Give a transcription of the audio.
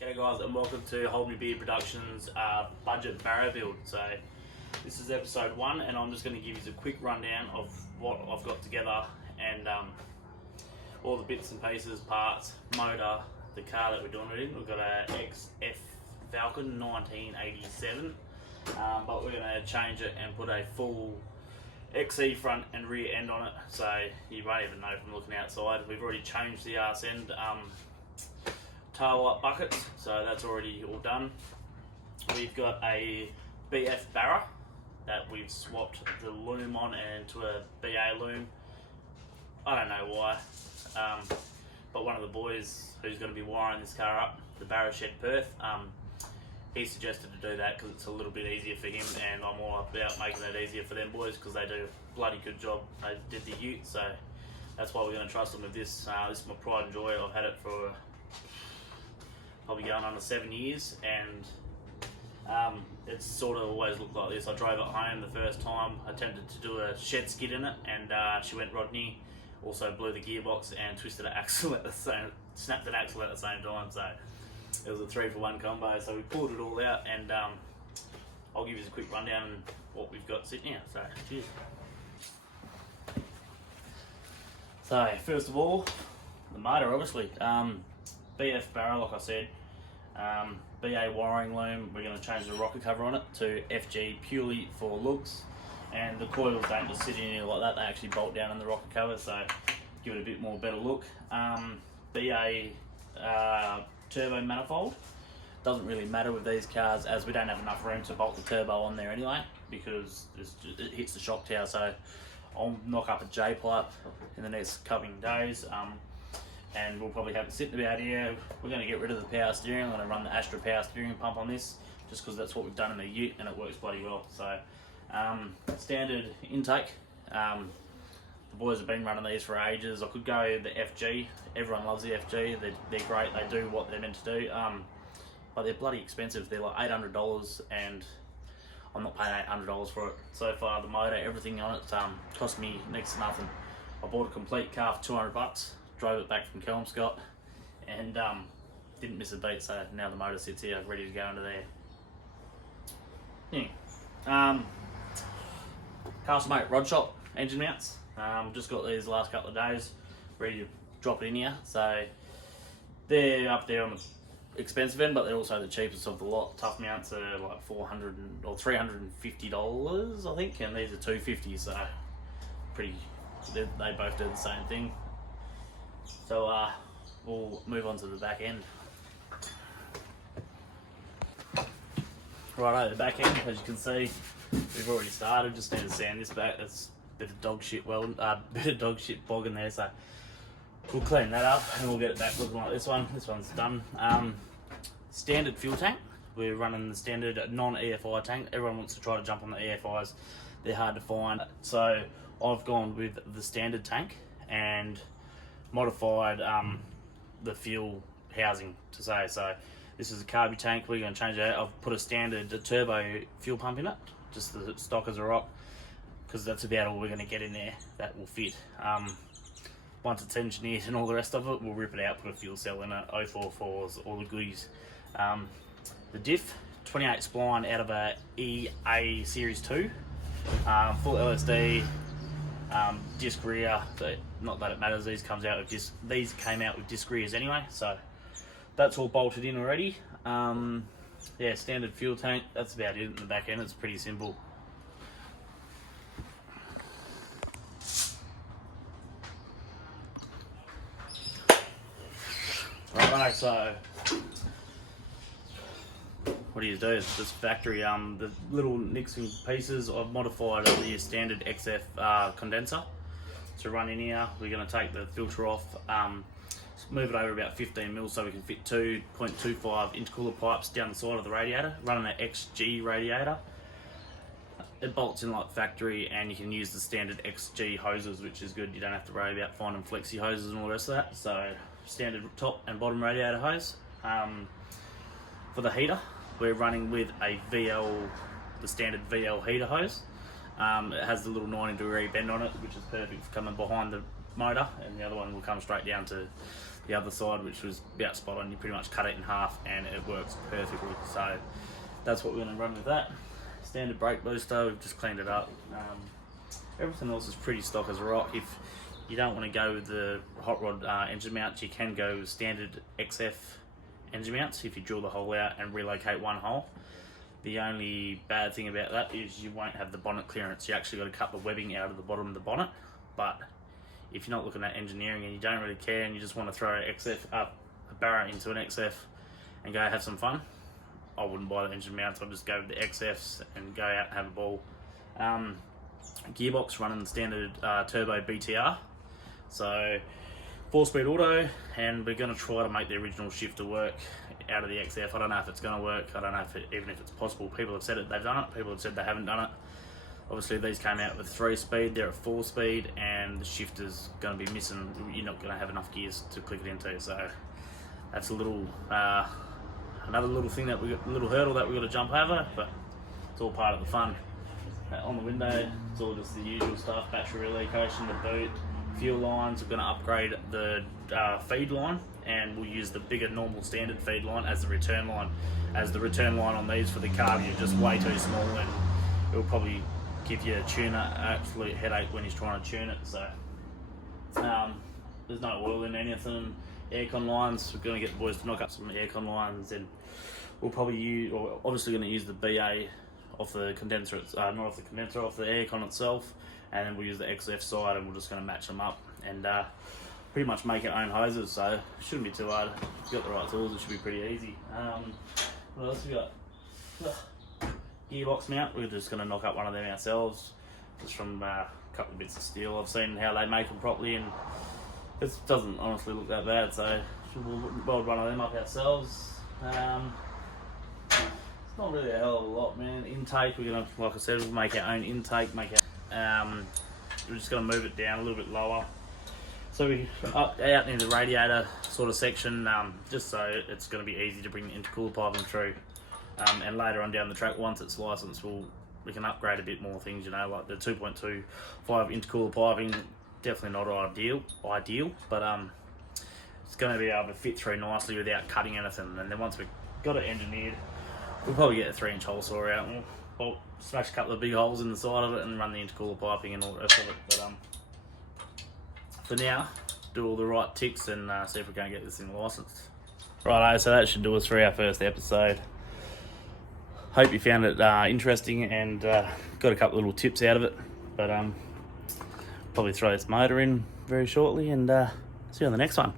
G'day guys and welcome to Hold Me Beer Productions budget Barra build. So this is episode 1 and I'm just going to give you a quick rundown of what I've got together and all the bits and pieces, parts, motor, the car that we're doing it in. We've got a XF Falcon 1987 but we're going to change it and put a full XE front and rear end on it, so you won't even know from looking outside. We've already changed the arse end tail light buckets, so that's already all done. We've got a BF Barra that we've swapped the loom on into a BA loom. I don't know why, but one of the boys who's going to be wiring this car up, the Barra Shed Perth, he suggested to do that because it's a little bit easier for him, and I'm all about making it easier for them boys because they do a bloody good job. They did the ute, so that's why we're going to trust them with this. This is my pride and joy. I've had it for probably going on to 7 years, and it's sort of always looked like this. I drove it home the first time, attempted to do a shed skid in it, and she went Rodney. Also blew the gearbox and twisted an axle at the same, snapped an axle at the same time. So it was a 3-for-1 combo. So we pulled it all out, and I'll give you a quick rundown on what we've got sitting here. So cheers. So first of all, the motor, obviously. BF Barra, like I said, BA wiring loom. We're going to change the rocker cover on it to FG purely for looks, and the coils don't just sit in here like that, they actually bolt down in the rocker cover, so give it a bit more better look. BA turbo manifold, doesn't really matter with these cars as we don't have enough room to bolt the turbo on there anyway because it hits the shock tower, so I'll knock up a J-pipe in the next coming days. And we'll probably have it sitting about here. We're going to get rid of the power steering. I'm going to run the Astra power steering pump on this just because that's what we've done in the ute and it works bloody well. So standard intake. The boys have been running these for ages. I could go the FG. Everyone loves the FG. They're great. They do what they're meant to do. But they're bloody expensive. They're like $800 and I'm not paying $800 for it. So far the motor, everything on it cost me next to nothing. I bought a complete car for $200. Drove it back from Kelmscott and didn't miss a beat, so now the motor sits here ready to go into there. Yeah. Castlemate rod shop engine mounts. Just got these last couple of days ready to drop it in here, so they're up there on the expensive end, but they're also the cheapest of the lot. Tough mounts are like $400 or $350 I think, and these are $250, so pretty. They both do the same thing. So we'll move on to the back end. Righto, the back end, as you can see, we've already started. Just need to sand this back. There's a bit of dog shit bog in there, so we'll clean that up and we'll get it back looking like this one. This one's done. Standard fuel tank. We're running the standard non-EFI tank. Everyone wants to try to jump on the EFIs. They're hard to find. So I've gone with the standard tank and modified the fuel housing to say. So this is a carby tank. We're going to change that. I've put a standard turbo fuel pump in it, just the stock as a rock, because that's about all we're going to get in there that will fit. Once it's engineered and all the rest of it, we'll rip it out, put a fuel cell in it, 044s, all the goodies. The diff, 28 spline out of a EA Series 2, full LSD. Disc rear, not that it matters, these came out with disc rears anyway, so that's all bolted in already. Yeah, standard fuel tank, that's about it in the back end. It's pretty simple. Alright, so what do you do? It's just factory. The little nicks and pieces I've modified are the standard XF condenser. To run in here, we're going to take the filter off, move it over about 15 mil so we can fit 2.25 intercooler pipes down the side of the radiator, running an XG radiator. It bolts in like factory, and you can use the standard XG hoses, which is good. You don't have to worry about finding flexi hoses and all the rest of that. So standard top and bottom radiator hose. For the heater, we're running with a the standard VL heater hose. It has the little 90-degree bend on it, which is perfect for coming behind the motor, and the other one will come straight down to the other side, which was about spot on. You pretty much cut it in half and it works perfectly. So that's what we're going to run with that. Standard brake booster, we've just cleaned it up. Everything else is pretty stock as a rock. If you don't want to go with the hot rod engine mounts, you can go with standard XF engine mounts if you drill the hole out and relocate one hole. The only bad thing about that is you won't have the bonnet clearance. You actually got to cut the webbing out of the bottom of the bonnet. But if you're not looking at engineering and you don't really care and you just want to throw a Barra into an XF and go have some fun, I wouldn't buy the engine mounts. I'd just go with the XFs and go out and have a ball. Gearbox running the standard turbo BTR. So 4-speed auto, and we're going to try to make the original shifter work out of the XF. I don't know if it's going to work. I don't know even if it's possible. People have said it, they've done it. People have said they haven't done it. Obviously these came out with 3-speed, they're at 4-speed, and the shifter's going to be missing. You're not going to have enough gears to click it into. So that's a little another little thing that little hurdle that we've got to jump over, but it's all part of the fun. On the window, it's all just the usual stuff: battery relocation, the boot, fuel lines. We're going to upgrade the feed line, and we'll use the bigger normal standard feed line as the return line. As the return line on these for the carb, you're just way too small, and it'll probably give your tuner an absolute headache when he's trying to tune it. So there's no oil in anything. Aircon lines, we're going to get the boys to knock up some aircon lines, and we'll probably use, or obviously going to use the BA off the condenser, not off the condenser, off the aircon itself, and then we'll use the XF side, and we're just going to match them up and pretty much make our own hoses. So it shouldn't be too hard. If you've got the right tools, it should be pretty easy. What else we got? Gearbox mount, we're just going to knock up one of them ourselves, just from a couple of bits of steel. I've seen how they make them properly, and it doesn't honestly look that bad, so we'll weld one of them up ourselves. It's not really a hell of a lot, man. Intake, we're going to, like I said, we'll make our own intake, we're just going to move it down a little bit lower. So we up out near the radiator sort of section, just so it's going to be easy to bring the intercooler piping through. And later on down the track, once it's licensed, we can upgrade a bit more things, you know, like the 2.25 intercooler piping. Definitely not ideal, but it's going to be able to fit through nicely without cutting anything. And then once we've got it engineered, we'll probably get a 3-inch hole saw out, and we'll smash a couple of big holes in the side of it and run the intercooler piping and all the rest of it. But for now, do all the right ticks and see if we can get this thing licensed. Righto, so that should do us for our first episode. Hope you found it interesting and got a couple of little tips out of it. But probably throw this motor in very shortly, and see you on the next one.